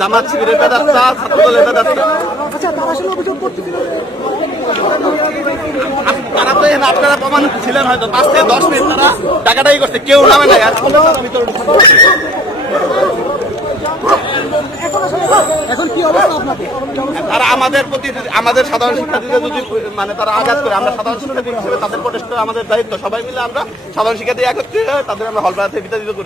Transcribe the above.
জামাত শিবিরের বেদাতটা, ছাত্রদলের বেদাতটা। তারা তো এখানে আপনারা প্রমাণ ছিলেন হয়তো 5 থেকে 10 মিনিট তারা টাকাটাই করছে, কেউ নামে নাই। আর এখন কি অবস্থা আপনাদের? তারা আমাদের প্রতি, আমাদের সাধারণ শিক্ষার্থীদের যদি মানে তারা আঘাত করে, আমরা সাধারণ শিক্ষার্থী হিসেবে তাদের প্রচেষ্টা আমাদের দায়িত্ব, সবাই মিলে আমরা সাধারণ শিক্ষার্থী একত্রিত হয়ে তাদের আমরা হল পাড়া থেকে বিতাড়িত করি।